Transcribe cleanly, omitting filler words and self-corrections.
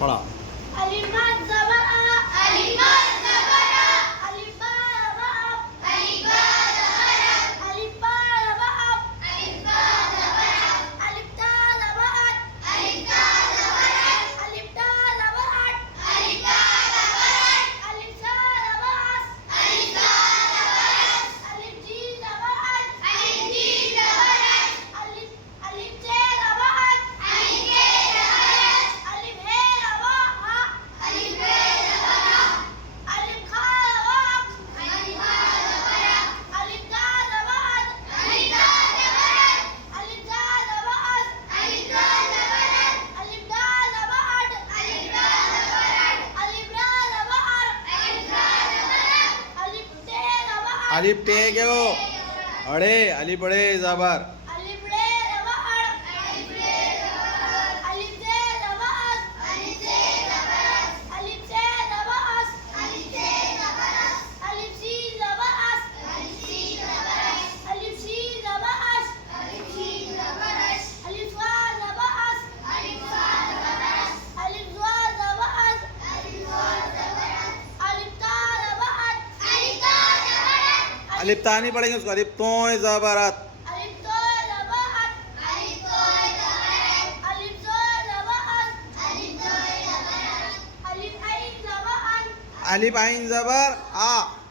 पढ़ा। अलिफ बात ज़बर आ, अलिफ बात ज़बर आ, अलिफ बा ज़बर अब, अलिफ बा ज़बर अब, अलिफ बा ज़बर अब, अलिफ बा ज़बर अब, अलिफ ता ज़बर अत, अलिफ ता ज़बर अत, अलिफ ता ज़बर अत, अलिफ ता ज़बर अत, अलिफ सा ज़बर अस, अलिफ सा ज़बर अस, अलिफ जी ज़बर अत, अलिफ जी ज़बर अत, अलिफ जे ज़बर अत, अलिफ जे ज़बर अत, अलिफ हे ज़बर हा, अलिफ हे ज़बर हा, अलिफ खा ज़बर अख, अलिफ खा ज़बर अख, अलिफ दा ज़बर अद, अलिफ दा ज़बर अद, अलिफ जा ज़बर अज़, अलिफ जा ज़बर अज़, अलिफ दा ज़बर अड, अलिफ दा ज़बर अड, अलिफ रा ज़बर अर, अलिफ रा ज़बर अर, अलिफ ते ज़बर अर, अलिफ टे क्यों? अड़े अलिफ बड़े ज़बर। अलिफ रे ज़बर अर, अलिफ रे ज़बर अर, अलिफ जे ज़बर अज़, अलिफ जे ज़बर अज़, अलिफ से ज़बर अस, अलिफ से ज़बर अस, अलिफ सी ज़बर अस, अलिफ सी ज़बर अस, अलिफ शी ज़बर अस, अलिफ शी ज़बर अस, अलिफ वा ज़बर अस, अलिफ वा ज़बर अस, अलिफ ज़ा ज़बर अस, अलिफ ज़ा ज़बर अस, अलिफ ता ज़बर अत, अलिफ ता ज़बर अत, अलिफ ता नहीं पढ़ेंगे उसको, अलिफ तो ज़बरत। अलिफ तो ज़बर अत, अलिफ तो ज़बर अत, अलिफ ज़ो ज़बर अत, अलिफ ज़ो ज़बर अत, अलिफ ऐन ज़बर अन, अलिफ आइन ज़बर आ।